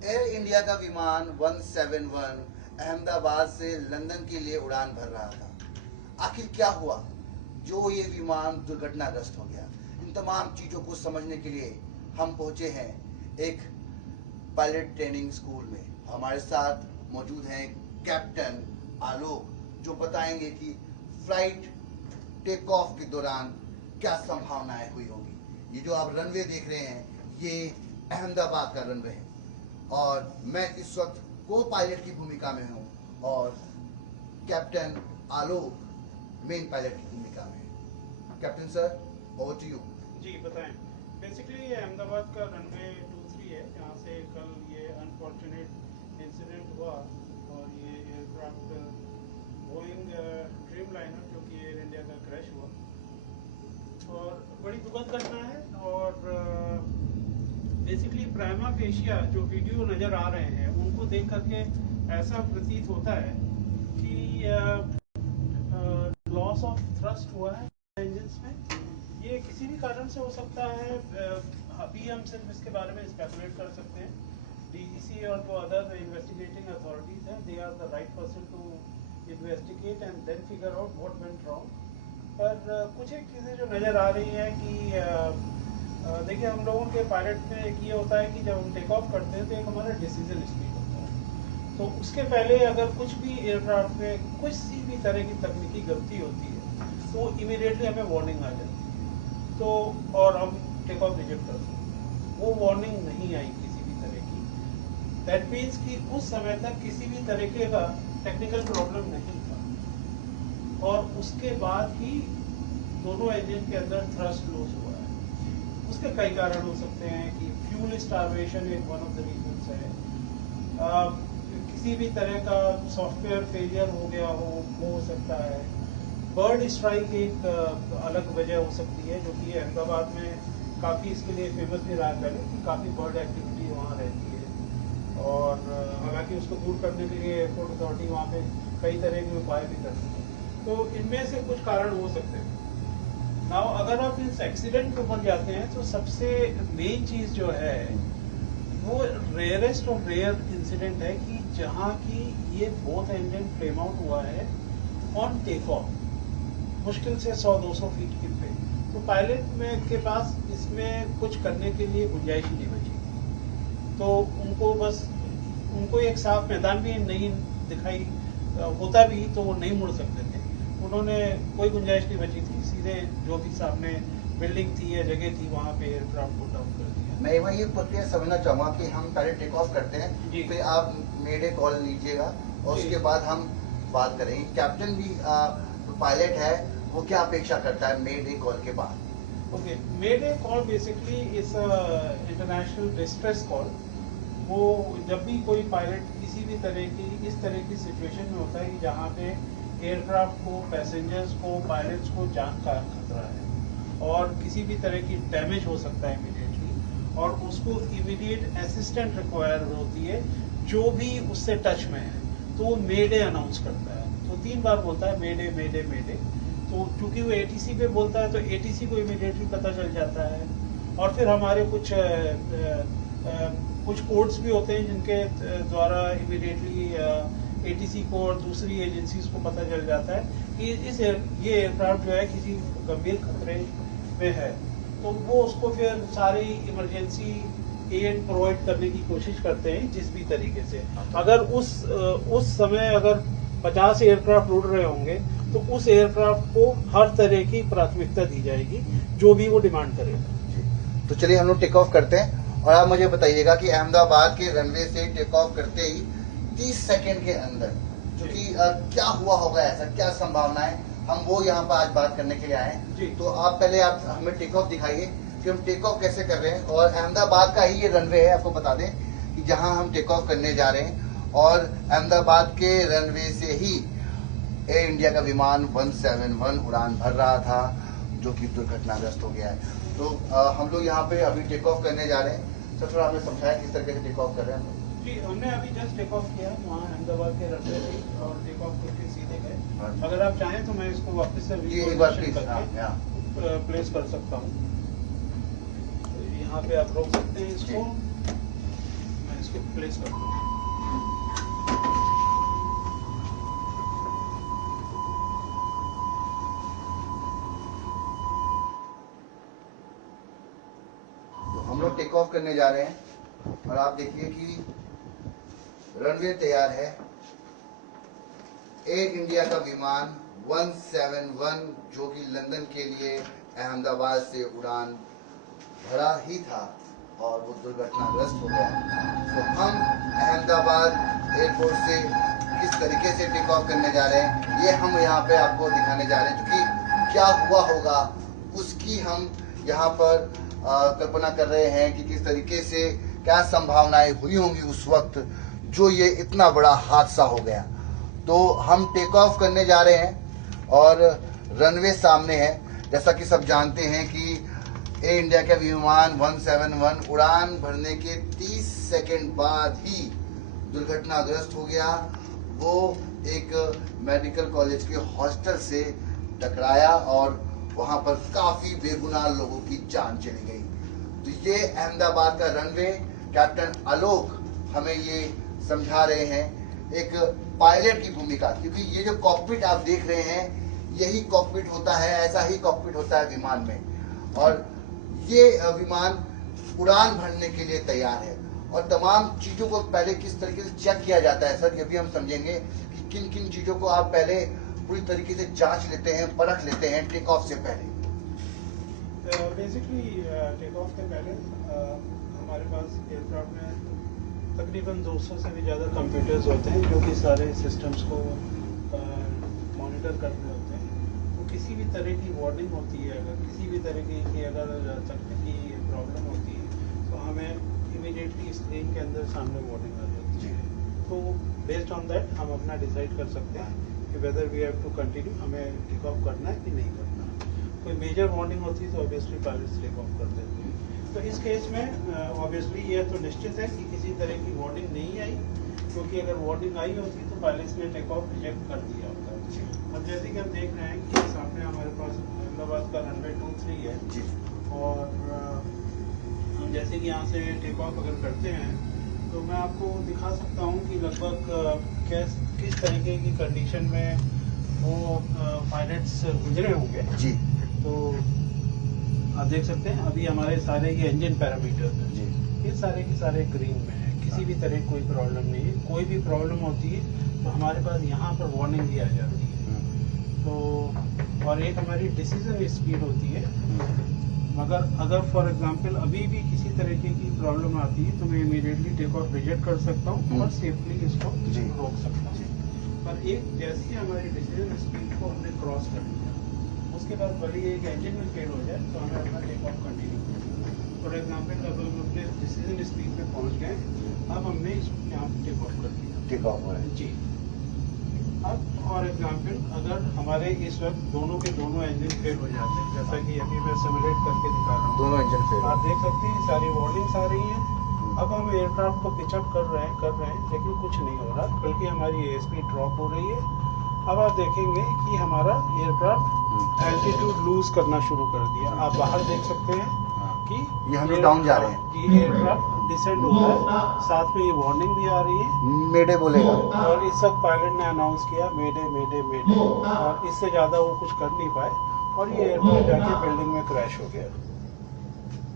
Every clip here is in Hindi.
एयर इंडिया का विमान 171 अहमदाबाद से लंदन के लिए उड़ान भर रहा था। आखिर क्या हुआ जो ये विमान दुर्घटनाग्रस्त हो गया? इन तमाम चीज़ों को समझने के लिए हम पहुंचे हैं एक पायलट ट्रेनिंग स्कूल में। हमारे साथ मौजूद हैं कैप्टन आलोक, जो बताएंगे कि फ्लाइट टेक ऑफ के दौरान क्या संभावनाएं हुई होगी। ये जो आप रनवे देख रहे हैं, ये अहमदाबाद का रनवे है और मैं इस वक्त को पायलट की भूमिका में हूँ और कैप्टन आलोक मेन पायलट की भूमिका में है। Captain sir, over to you. जी बताएं। बेसिकली ये अहमदाबाद का रनवे 23 है, जहाँ से कल ये अनफॉर्चुनेट इंसिडेंट हुआ और ये एयरक्राफ्ट बोइंग ड्रीमलाइनर जो कि एयर इंडिया का क्रैश हुआ और बड़ी दुखद घटना है। और बेसिकली प्राइमा फेशिया जो वीडियो नज़र आ रहे हैं उनको देख करके ऐसा प्रतीत होता है कि लॉस ऑफ थ्रस्ट हुआ है इंजन्स में। ये किसी भी कारण से हो सकता है। अभी हम सिर्फ इसके बारे में स्पेकुलेट कर सकते हैं। डीजीसी और जो अदर इन्वेस्टिगेटिंग अथॉरिटीज हैं, they are the right person to investigate and then figure out what went wrong. पर कुछ एक चीज़ें जो नज़र आ रही हैं कि देखिए, हम लोगों के पायलट में एक ये होता है कि जब हम टेक ऑफ करते हैं तो एक हमारा डिसीजन स्पीड होता है। तो उसके पहले अगर कुछ भी एयरक्राफ्ट में कुछ सी भी तरह की तकनीकी गलती होती है तो इमीडिएटली हमें वार्निंग आ जाती है, तो और हम टेक ऑफ रिजेक्ट करते हैं। वो वार्निंग नहीं आई किसी भी तरह की। दैट मीन्स कि उस समय तक किसी भी तरीके का टेक्निकल प्रॉब्लम नहीं था और उसके बाद ही दोनों इंजन के अंदर थ्रस्ट लूज हुआ है। उसके कई कारण हो सकते हैं कि फ्यूल स्टार्वेशन एक वन ऑफ द रीजंस है। किसी भी तरह का सॉफ्टवेयर फेलियर हो गया हो सकता है। बर्ड स्ट्राइक एक अलग वजह हो सकती है, जो कि अहमदाबाद में काफ़ी इसके लिए फेमस भी रहा पहले कि काफ़ी बर्ड एक्टिविटी वहाँ रहती है। और हालांकि उसको दूर करने के लिए एयरपोर्ट अथॉरिटी वहाँ पे कई तरह के उपाय भी करती है। तो इनमें से कुछ कारण हो सकते हैं। नाउ अगर आप इस एक्सीडेंट के ऊपर जाते हैं तो सबसे मेन चीज़ जो है वो रेयरेस्ट ऑफ रेयर इंसिडेंट है कि जहाँ की ये बोथ इंजन फ्लेम आउट हुआ है ऑन टेक ऑफ, मुश्किल से 100-200 फीट की पे। तो पायलट में के पास इसमें कुछ करने के लिए गुंजाइश ही नहीं बची। तो उनको एक साफ मैदान भी नहीं दिखाई होता भी तो वो नहीं मुड़ सकते थे। उन्होंने कोई गुंजाइश नहीं बची थी, सीधे जो भी सामने बिल्डिंग थी या जगह थी वहाँ पे एयरक्राफ्ट को डाउन कर दिया। मैं एक बार ये प्रक्रिया समझना चाहूँगा कि हम पहले टेक ऑफ करते हैं, फिर आप मेडे कॉल लीजिएगा और उसके बाद हम बात करेंगे। कैप्टन भी पायलट है, वो क्या अपेक्षा करता है मेडे कॉल के बाद? Okay, mayday call basically is international distress call. वो जब भी कोई पायलट किसी भी इस तरह की सिचुएशन में होता है कि जहाँ पे एयरक्राफ्ट को, पैसेंजर्स को, पायलट्स को जान का खतरा है और किसी भी तरह की डैमेज हो सकता है इमीडिएटली और उसको इमीडिएट असिस्टेंट रिक्वायर होती है जो भी उससे टच में है, तो वो मेडे अनाउंस करता है। तो 3 बार बोलता है मेडे मेडे मेडे। तो चूंकि वो एटीसी पे बोलता है तो एटीसी को इमीडिएटली पता चल जाता है। और फिर हमारे कुछ कोड्स भी होते हैं जिनके द्वारा इमीडिएटली एटीसी को और दूसरी एजेंसीज को पता चल जाता है कि ये एयरक्राफ्ट जो है किसी गंभीर खतरे में है। तो वो उसको फिर सारी इमरजेंसी एड प्रोवाइड करने की कोशिश करते हैं जिस भी तरीके से। अगर उस समय अगर 50 एयरक्राफ्ट उड़ रहे होंगे तो उस एयरक्राफ्ट को हर तरह की प्राथमिकता दी जाएगी जो भी वो डिमांड करेगा। तो चलिए हम लोग टेक ऑफ करते हैं और आप मुझे बताइएगा कि अहमदाबाद के रनवे से टेक ऑफ करते ही 30 सेकंड के अंदर जो कि क्या हुआ होगा, ऐसा क्या संभावना है, हम वो यहाँ पर आज बात करने के लिए आए हैं। तो आप पहले आप हमें टेक ऑफ दिखाइए कि हम टेक ऑफ कैसे कर रहे हैं। और अहमदाबाद का ही ये रनवे है, आपको बता दें कि जहाँ हम टेक ऑफ करने जा रहे हैं। और अहमदाबाद के रनवे से ही एयर इंडिया का विमान 171 उड़ान भर रहा था जो कि दुर्घटनाग्रस्त हो गया है। तो हम लोग यहाँ पे अभी टेक ऑफ करने जा रहे हैं। सर थोड़ा आपने समझाया किस तरीके से टेक ऑफ कर रहे हैं हम लोग? जी, हमने अभी जस्ट टेक ऑफ किया वहाँ अहमदाबाद के रनवे से और टेक ऑफ करके सीधे गए। अगर आप चाहें तो मैं इसको वापस से एक बार प्लीज प्लेस कर सकता हूँ। यहाँ पे आप रोक सकते हैं इसको। मैं इसको प्लेस कर दो। तो हम लोग टेक ऑफ करने जा रहे हैं और आप देखिए कि रनवे तैयार है। एयर इंडिया का विमान 171 जो कि लंदन के लिए अहमदाबाद से उड़ान भरा ही था और वो दुर्घटनाग्रस्त हो गया। तो हम अहमदाबाद एयरपोर्ट से किस तरीके से टेक ऑफ करने जा रहे हैं ये हम यहाँ पे आपको दिखाने जा रहे हैं, क्योंकि क्या हुआ होगा उसकी हम यहाँ पर कल्पना कर रहे हैं कि किस तरीके से क्या संभावनाएं हुई होंगी उस वक्त जो ये इतना बड़ा हादसा हो गया। तो हम टेक ऑफ करने जा रहे हैं और रनवे सामने है। जैसा कि सब जानते हैं कि एयर इंडिया का विमान 171 उड़ान भरने के 30 सेकंड बाद ही दुर्घटनाग्रस्त हो गया। वो एक मेडिकल कॉलेज के हॉस्टल से टकराया और वहां पर काफी बेगुनाह लोगों की जान चली गई। तो ये अहमदाबाद का रनवे कैप्टन आलोक हमें ये समझा रहे हैं एक पायलट की भूमिका, क्योंकि ये जो कॉकपिट आप देख रहे हैं यही कॉकपिट होता है, ऐसा ही कॉकपिट होता है विमान में। और ये विमान उड़ान भरने के लिए तैयार है और तमाम चीजों को पहले किस तरीके से चेक किया जाता है सर, ये भी हम समझेंगे कि किन किन चीजों को आप पहले पूरी तरीके से जांच लेते हैं, परख लेते हैं टेक ऑफ से पहले। बेसिकली टेक ऑफ के पहले हमारे पास एयरक्राफ्ट में तकरीबन 200 से भी ज़्यादा कंप्यूटर्स होते हैं जो कि सारे सिस्टम्स को मॉनिटर कर रहे होते हैं। तो किसी भी तरह की वार्निंग होती है, अगर किसी भी तरह की अगर तकनीकी प्रॉब्लम होती है तो हमें इमीडिएटली स्क्रीन के अंदर सामने वार्निंग आ जाती है। तो बेस्ड ऑन दैट हम अपना डिसाइड कर सकते हैं कि whether we have to continue, हमें टेक ऑफ करना है कि नहीं करना। कोई मेजर वार्निंग होती है तो ऑब्वियसली पायलट्स टेक ऑफ कर देते हैं। तो इस केस में ऑब्वियसली ये तो निश्चित है कि किसी तरह की वार्निंग नहीं आई, क्योंकि अगर वार्निंग आई होती तो पायलट्स ने टेक ऑफ रिजेक्ट कर दिया होता। अब जैसे कि हम देख रहे हैं कि सामने हमारे पास अहमदाबाद का रनवे 23 है जी। और हम जैसे कि यहाँ से टेक ऑफ अगर करते हैं तो मैं आपको दिखा सकता हूँ कि लगभग किस तरीके की कंडीशन में वो पायलट्स गुजरे होंगे जी। तो आप देख सकते हैं अभी हमारे सारे ये इंजन पैरामीटर्स हैं जी। ये सारे के सारे ग्रीन में है, किसी भी तरह की कोई प्रॉब्लम नहीं है। कोई भी प्रॉब्लम होती है तो हमारे पास यहाँ पर वार्निंग भी आ जाती है। तो और एक हमारी डिसीजन स्पीड होती है, मगर अगर फॉर एग्जांपल अभी भी किसी तरीके की प्रॉब्लम आती है तो मैं इमीडिएटली टेक ऑफ रिजेक्ट कर सकता हूँ और सेफली इसको रोक सकता हूँ। पर एक जैसे ही हमारी डिसीजन स्पीड को हमने क्रॉस कर लिया उसके बाद भले एक इंजन में फेल हो जाए तो हमें अपना टेक ऑफ कंटिन्यू करना है। फॉर एग्जाम्पल अब हम अपने डिसीजन स्पीड पे पहुँच गए, अब हमने यहाँ पे टेक ऑफ कर दिया। टेक ऑफ हो रहा है जी। अब फॉर एग्जाम्पल अगर हमारे इस वक्त दोनों के दोनों इंजन फेल हो जाते हैं, जैसा कि अभी मैं सिमुलेट करके दिखा रहा हूँ, दोनों इंजन फेल, आप देख सकते हैं सारी वार्निंग्स आ रही हैं। अब हम एयरक्राफ्ट को पिचअप कर रहे हैं लेकिन कुछ नहीं हो रहा, बल्कि हमारी एएसपी ड्रॉप हो रही है। अब आप देखेंगे कि हमारा एयरक्राफ्ट एल्टीट्यूड लूज करना शुरू कर दिया। आप बाहर देख सकते हैं कि ये हम लोग डाउन जा रहे हैं, ये एयरक्राफ्ट डिसेंड हो रहा है, साथ में ये वार्निंग भी आ रही है। मेडे बोलेगा और इस वक्त पायलट ने अनाउंस किया मेडे मेडे मेडे, और इससे ज़्यादा वो कुछ कर नहीं पाए और ये एयरक्राफ्ट जाके बिल्डिंग में क्रैश हो गया।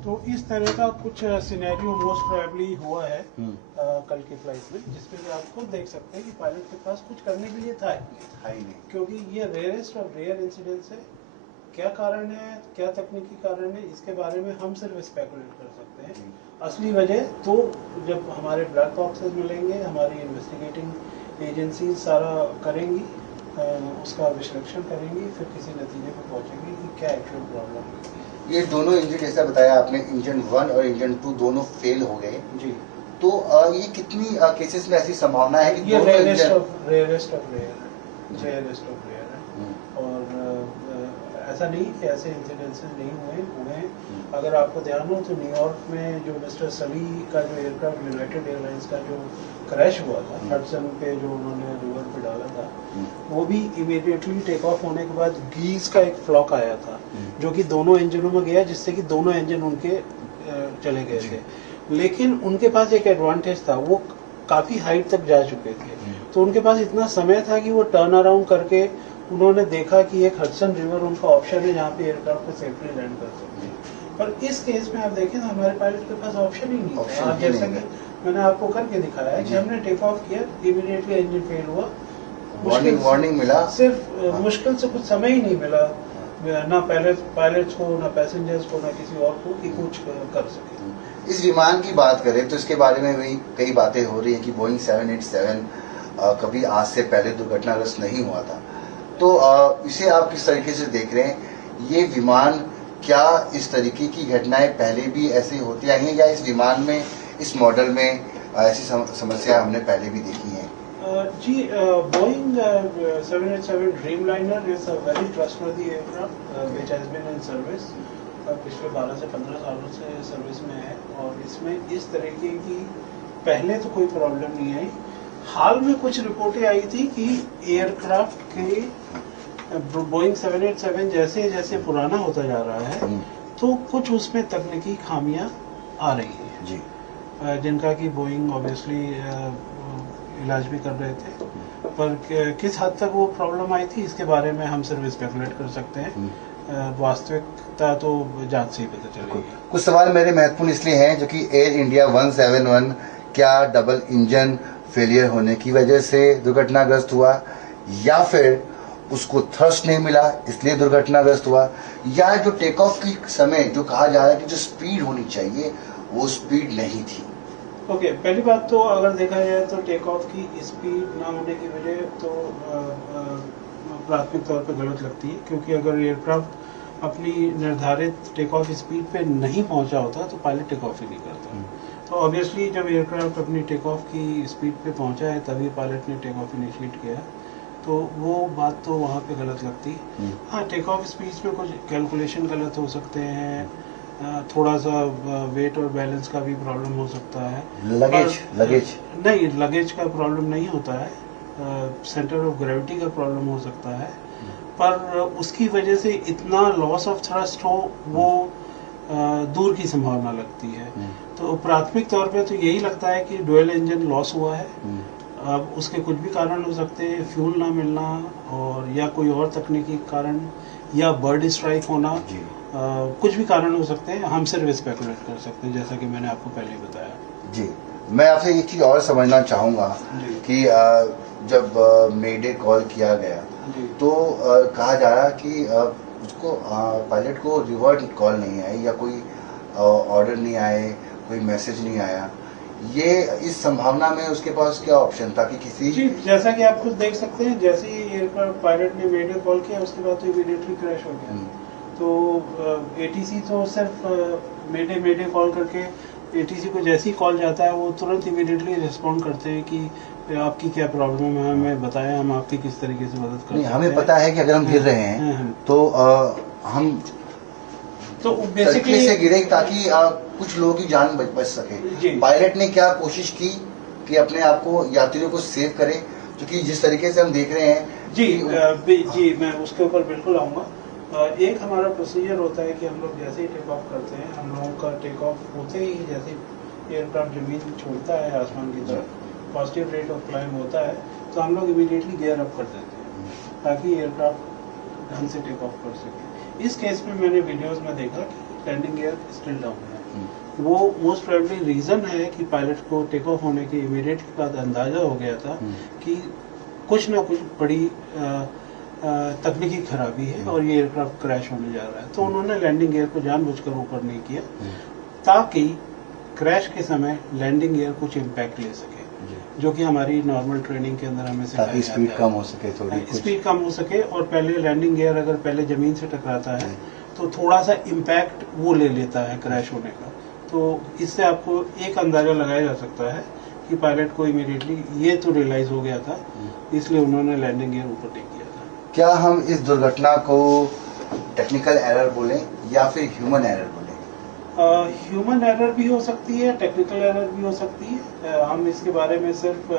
तो इस तरह का कुछ सिनेरियो मोस्ट प्रोबेबली हुआ है कल की फ्लाइट में, जिसमें आप खुद देख सकते हैं कि पायलट के पास कुछ करने के लिए था ही नहीं, क्योंकि ये रेयरेस्ट ऑफ रेयर इंसिडेंट्स है। क्या कारण है, क्या तकनीकी कारण है, इसके बारे में हम सिर्फ स्पेकुलेट कर सकते हैं। असली वजह तो जब हमारे ब्लैक बॉक्सेस मिलेंगे, हमारी इन्वेस्टिगेटिंग एजेंसी सारा करेंगी, उसका विश्लेषण करेंगी, फिर किसी नतीजे पर पहुंचेंगी कि क्या एक्चुअल प्रॉब्लम है। ये दोनों इंजन जैसा बताया आपने, इंजन 1 और इंजन 2 दोनों फेल हो गए जी। तो ये कितनी केसेस में ऐसी संभावना है कि ये दोनों रेयरेस्ट ऑफ रेयर है। और ऐसा नहीं कि ऐसे इंसिडेंसेस नहीं हुए हैं। अगर आपको ध्यान हो तो न्यूयॉर्क में जो मिस्टर सली का जो एयरक्राफ्ट यूनाइटेड एयरलाइंस का जो क्रैश हुआ था हडसन पे, जो उन्होंने रिवर पे डाला था, वो भी इमीडिएटली टेक ऑफ होने के बाद गीज का एक फ्लॉक आया था जो कि दोनों इंजनों में गया, जिससे कि दोनों इंजन उनके चले गए थे। लेकिन उनके पास एक एडवांटेज था, वो काफी हाइट तक जा चुके थे, तो उनके पास इतना समय था कि वो टर्न अराउंड करके उन्होंने देखा कि एक हडसन रिवर उनका ऑप्शन है जहाँ पे एयरक्राफ्ट को सेफली लैंड कर सकते हैं। पर इस केस में आप देखें तो हमारे पायलट के पास ऑप्शन ही नहीं था। आप जैसा कि मैंने आपको करके दिखाया है कि हमने टेक ऑफ किया, इमीडिएटली इंजन फेल हुआ, वार्निंग मिला, सिर्फ मुश्किल से कुछ समय ही नहीं मिला ना पायलट्स को, ना पैसेंजर्स को, ना किसी और को कि कुछ कर सके। इस विमान की बात करें तो इसके बारे में भी कई बातें हो रही हैं कि बोइंग 787 कभी आज से पहले दुर्घटनाग्रस्त नहीं हुआ था, तो इसे आप किस तरीके से देख रहे हैं? ये विमान, क्या इस तरीके की घटनाएं पहले भी ऐसे होती आई हैं या इस विमान में, इस मॉडल में ऐसी समस्या हमने पहले भी देखी हैं? जी, Boeing 787 Dreamliner is a very trustworthy aircraft which has been in service पिछले 12 से 15 सालों से सर्विस में है, और इसमें इस तरीके की पहले तो कोई प्रॉब्लम नहीं आई। हाल में कुछ रिपोर्टें आई थी कि एयरक्राफ्ट के Boeing 787 जैसे जैसे पुराना होता जा रहा है तो कुछ उसमें तकनीकी खामियां आ रही हैं जी, जिनका कि बोइंग ऑब्वियसली इलाज भी कर रहे थे, पर किस हद तक वो प्रॉब्लम आई थी इसके बारे में हम सिर्फ स्पेकुलेट कर सकते हैं। वास्तविकता तो जांच से ही पता चलेगी। कुछ सवाल मेरे महत्वपूर्ण इसलिए हैं जो कि एयर इंडिया 171 क्या डबल इंजन फेलियर होने की वजह से दुर्घटनाग्रस्त हुआ, या फिर उसको थ्रस्ट नहीं मिला इसलिए दुर्घटनाग्रस्त हुआ, या जो टेक ऑफ की समय जो कहा जा रहा है कि जो स्पीड होनी चाहिए वो स्पीड नहीं थी? ओके, पहली बात तो अगर देखा जाए तो टेक ऑफ की स्पीड ना होने की वजह तो प्राथमिक तौर पर गलत लगती है, क्योंकि अगर एयरक्राफ्ट अपनी निर्धारित टेक ऑफ स्पीड पे नहीं पहुंचा होता तो पायलट टेक ऑफ ही नहीं करता। तो ऑब्वियसली जब एयरक्राफ्ट अपनी टेक ऑफ की स्पीड पे पहुंचा है तभी पायलट ने टेक ऑफ इनिशिएट किया, तो वो बात तो वहाँ पे गलत लगती है। हाँ, टेक ऑफ स्पीड में कुछ कैलकुलेशन गलत हो सकते हैं, थोड़ा सा वेट और बैलेंस का भी प्रॉब्लम हो सकता है। लगेज नहीं, लगेज का प्रॉब्लम नहीं होता है, सेंटर ऑफ ग्रेविटी का प्रॉब्लम हो सकता है, पर उसकी वजह से इतना लॉस ऑफ थ्रस्ट हो वो दूर की संभावना लगती है। तो प्राथमिक तौर पे तो यही लगता है कि डुअल इंजन लॉस हुआ है। अब उसके कुछ भी कारण हो सकते हैं, फ्यूल ना मिलना और या कोई और तकनीकी कारण या बर्ड स्ट्राइक होना, कुछ भी कारण हो सकते हैं। हम सिर्फ स्पेकुलेट कर सकते हैं जैसा कि मैंने आपको पहले ही बताया। जी, मैं आपसे एक चीज और समझना चाहूँगा कि जब मेडे कॉल किया गया तो कहा जा रहा कि उसको पायलट को रिवर्ट कॉल नहीं आई या कोई ऑर्डर नहीं आए, कोई मैसेज नहीं आया, ये इस संभावना में उसके पास क्या ऑप्शन था कि किसी? जी, जैसा कि आप खुद देख सकते हैं, जैसे ही एयरक्राफ्ट पायलट ने मेडे कॉल किया उसके बाद तो इमीडिएटली क्रैश हो गया। तो एटीसी तो सिर्फ मेडे कॉल करके एटीसी को जैसे ही कॉल जाता है वो तुरंत इमीडिएटली रिस्पॉन्ड करते हैं कि आपकी क्या प्रॉब्लम है, हमें बताएं, हम आपकी किस तरीके से मदद कर सकते हैं। हमें पता है कि अगर हम गिर रहे हैं तो हम तो बेसिकली से गिरे ताकि कुछ लोगों की जान बच सके। पायलट ने क्या कोशिश की कि अपने आप को, यात्रियों को सेव करे, क्योंकि जिस तरीके से हम देख रहे हैं। जी, मैं उसके ऊपर बिल्कुल आऊंगा। एक हमारा प्रोसीजर होता है कि हम लोग जैसे ही टेक ऑफ करते हैं, हम लोगों का टेक ऑफ होते ही जैसे एयरक्राफ्ट जमीन छोड़ता है आसमान की तरफ, पॉजिटिव रेट ऑफ क्लाइंब होता है, तो हम लोग इमीडिएटली गियर अप कर देते हैं ताकि एयरक्राफ्ट ढंग से टेक ऑफ कर सके। इस केस में मैंने वीडियोस में देखा कि लैंडिंग गियर स्टिल डाउन है। वो मोस्ट प्रोबेबली रीजन है कि पायलट को टेक ऑफ होने के इमीडिएट बाद अंदाजा हो गया था कि कुछ ना कुछ बड़ी तकनीकी खराबी है और ये एयरक्राफ्ट क्रैश होने जा रहा है। तो उन्होंने लैंडिंग गियर को जानबूझकर ऊपर नहीं किया ताकि क्रैश के समय लैंडिंग गियर कुछ इम्पैक्ट ले सके, जो कि हमारी नॉर्मल ट्रेनिंग के अंदर हमें सिखाया जाता है। स्पीड कम हो सके, थोड़ी स्पीड कम हो सके, और पहले लैंडिंग गियर अगर पहले जमीन से टकराता है तो थोड़ा सा इम्पैक्ट वो ले लेता है क्रैश होने का। तो इससे आपको एक अंदाजा लगाया जा सकता है कि पायलट को इमीडिएटली ये तो रियलाइज हो गया था, इसलिए उन्होंने लैंडिंग गियर ऊपर नहीं किया था। क्या हम इस दुर्घटना को टेक्निकल एरर बोलें या फिर ह्यूमन एरर बोलें? ह्यूमन एरर भी हो सकती है, टेक्निकल एरर भी हो सकती है। हम इसके बारे में सिर्फ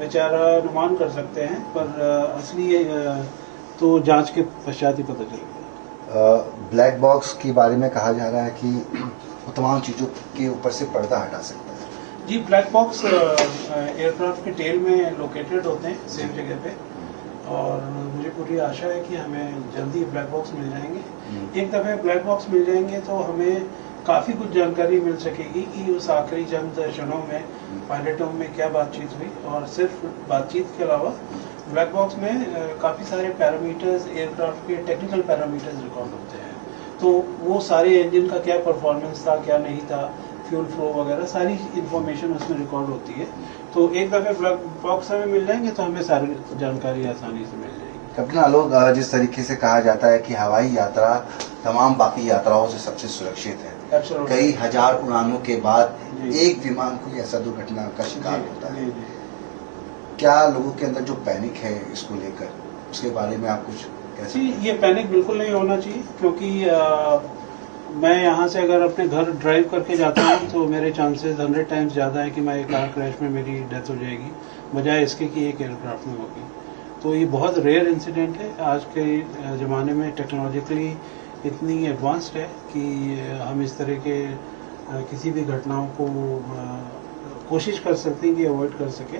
विचारानुमान कर सकते हैं, पर असली तो जांच के पश्चात ही पता चलेगा। ब्लैक बॉक्स के बारे में कहा जा रहा है कि वो तमाम चीज़ों के ऊपर से पर्दा हटा सकता है? जी, ब्लैक बॉक्स एयरक्राफ्ट के टेल में लोकेटेड होते हैं सेम जगह पे, और मुझे पूरी आशा है कि हमें जल्दी ब्लैक बॉक्स मिल जाएंगे। एक दफ़े ब्लैक बॉक्स मिल जाएंगे तो हमें काफ़ी कुछ जानकारी मिल सकेगी कि उस आखिरी चंद क्षणों में पायलटों में क्या बातचीत हुई, और सिर्फ बातचीत के अलावा ब्लैक बॉक्स में काफ़ी सारे पैरामीटर्स, एयरक्राफ्ट के टेक्निकल पैरामीटर्स रिकॉर्ड होते हैं। तो वो सारे इंजन का क्या परफॉर्मेंस था, क्या नहीं था, फ्यूल फ्लो वगैरह सारी इंफॉर्मेशन उसमें रिकॉर्ड होती है। तो एक दफ़े ब्लैक बॉक्स हमें मिल जाएंगे तो हमें सारी जानकारी आसानी से मिल जाएगी। कैप्टन आलोक, जिस तरीके से कहा जाता है कि हवाई यात्रा तमाम बाकी यात्राओं से सबसे सुरक्षित है, Absolutely. कई हजार उड़ानों के बाद जी। एक विमान कोई ऐसा दुर्घटना का शिकार जी, होता जी, है, जी। क्या लोगों के अंदर जो पैनिक है इसको लेकर, उसके बारे में आप कुछ कह सकते जी, हैं? ये पैनिक बिल्कुल नहीं होना चाहिए, क्योंकि मैं यहाँ से अगर अपने घर ड्राइव करके जाता हूँ तो मेरे चांसेस 100 टाइम्स ज़्यादा है कि मैं एक कार क्रैश में मेरी डेथ हो जाएगी, बजाय इसके कि एक एयरक्राफ्ट में होगी। तो ये बहुत रेयर इंसिडेंट है। आज के ज़माने में टेक्नोलॉजिकली इतनी एडवांस्ड है कि हम इस तरह के किसी भी घटनाओं को कोशिश कर सकते हैं कि अवॉइड कर सके।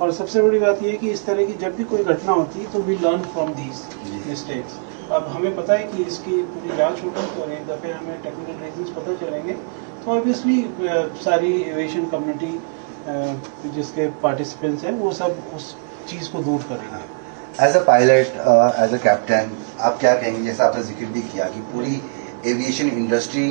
और सबसे बड़ी बात यह है कि इस तरह की जब भी कोई घटना होती है तो we learn from these mistakes. अब हमें पता है कि इसकी पूरी जांच होगी और एक दफ़े हमें टेक्निकल रीजंस पता चलेंगे तो ऑब्वियसली सारी एविएशन कम्युनिटी जिसके पार्टिसिपेंट्स हैं वो सब उस चीज़ को दूर करेंगे। As a pilot, as a captain, आप क्या कहेंगे, जैसा आपने जिक्र भी किया कि पूरी एविएशन इंडस्ट्री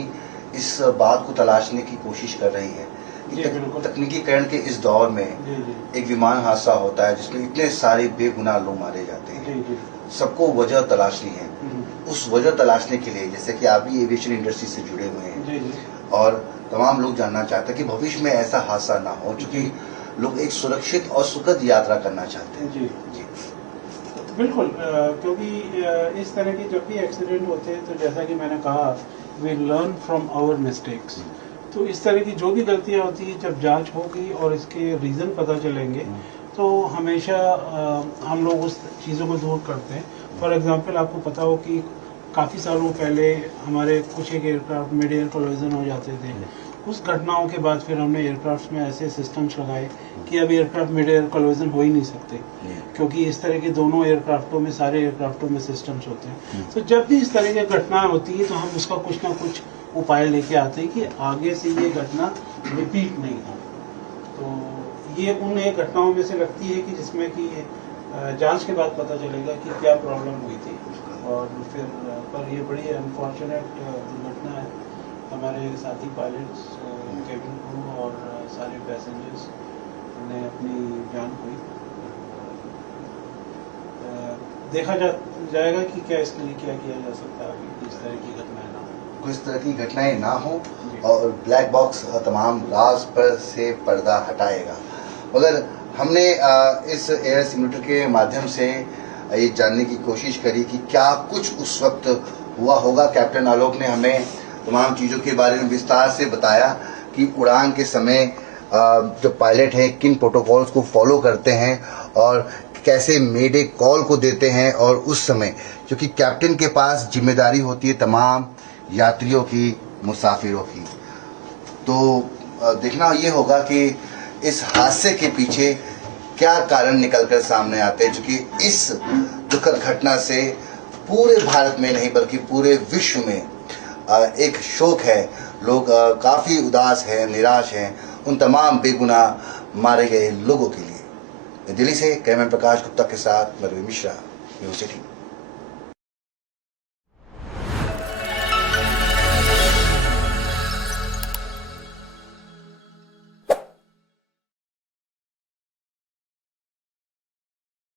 इस बात को तलाशने की कोशिश कर रही है जी, बिल्कुल। तकनीकीकरण के इस दौर में जी जी एक विमान हादसा होता है जिसमें इतने सारे बेगुनाह लोग मारे जाते हैं, जी जी सबको वजह तलाशनी है। हम्म। उस वजह तलाशने के लिए, जैसे कि आप भी एविएशन इंडस्ट्री से जुड़े हुए हैं जी जी और तमाम लोग जानना चाहते हैं कि भविष्य में ऐसा हादसा ना हो, क्योंकि लोग एक सुरक्षित और सुखद यात्रा करना चाहते हैं। जी जी, बिल्कुल, क्योंकि इस तरह के जब भी एक्सीडेंट होते हैं तो जैसा कि मैंने कहा, we learn from our mistakes. तो इस तरह की जो भी गलतियां होती हैं जब जांच होगी और इसके रीज़न पता चलेंगे तो हमेशा हम लोग उस चीज़ों को दूर करते हैं। फॉर एग्जांपल, आपको पता हो कि काफ़ी सालों पहले हमारे कुछ एक एयरक्राफ्ट मिड एयर कोलिजन हो जाते थे। उस घटनाओं के बाद फिर हमने एयरक्राफ्ट में ऐसे सिस्टम्स लगाए कि अब एयरक्राफ्ट मिड एयर कोलिजन हो ही नहीं सकते, क्योंकि इस तरह के दोनों एयरक्राफ्टों में, सारे एयरक्राफ्टों में सिस्टम्स होते हैं। तो जब भी इस तरह की घटनाएं होती है तो हम उसका कुछ ना कुछ उपाय लेके आते हैं कि आगे से ये घटना रिपीट नहीं हो। तो ये उन एक घटनाओं में से लगती है कि जिसमें कि जांच के बाद पता चलेगा कि क्या प्रॉब्लम हुई थी, और फिर पर ये बड़ी अनफॉर्चुनेट दुर्घटना है। हमारे साथी पायलट्स, केबिन क्रू और सारे पैसेंजर्स ने अपनी जान खोई। देखा जाएगा कि क्या इसके लिए क्या किया जा सकता है कि इस तरह की घटनाएं ना हो। इस तरह की घटनाएं ना हो और ब्लैक बॉक्स तमाम राज पर से पर्दा हटाएगा। मगर हमने इस एयर सिम्युलेटर के माध्यम से ये जानने की कोशिश करी कि क्या कुछ उस वक्त हुआ होगा। कैप्टन आलोक ने हमें तमाम चीज़ों के बारे में विस्तार से बताया कि उड़ान के समय जो पायलट हैं किन प्रोटोकॉल्स को फॉलो करते हैं और कैसे मेडे कॉल को देते हैं, और उस समय क्योंकि कैप्टन के पास जिम्मेदारी होती है तमाम यात्रियों की, मुसाफिरों की। तो देखना ये होगा कि इस हादसे के पीछे क्या कारण निकलकर सामने आते हैं, क्योंकि इस दुखद घटना से पूरे भारत में नहीं बल्कि पूरे विश्व में एक शोक है। लोग काफ़ी उदास हैं, निराश हैं उन तमाम बेगुनाह मारे गए लोगों के लिए। दिल्ली से कैमरामैन प्रकाश गुप्ता के साथ मैं रवि मिश्रा, न्यूज़ 18।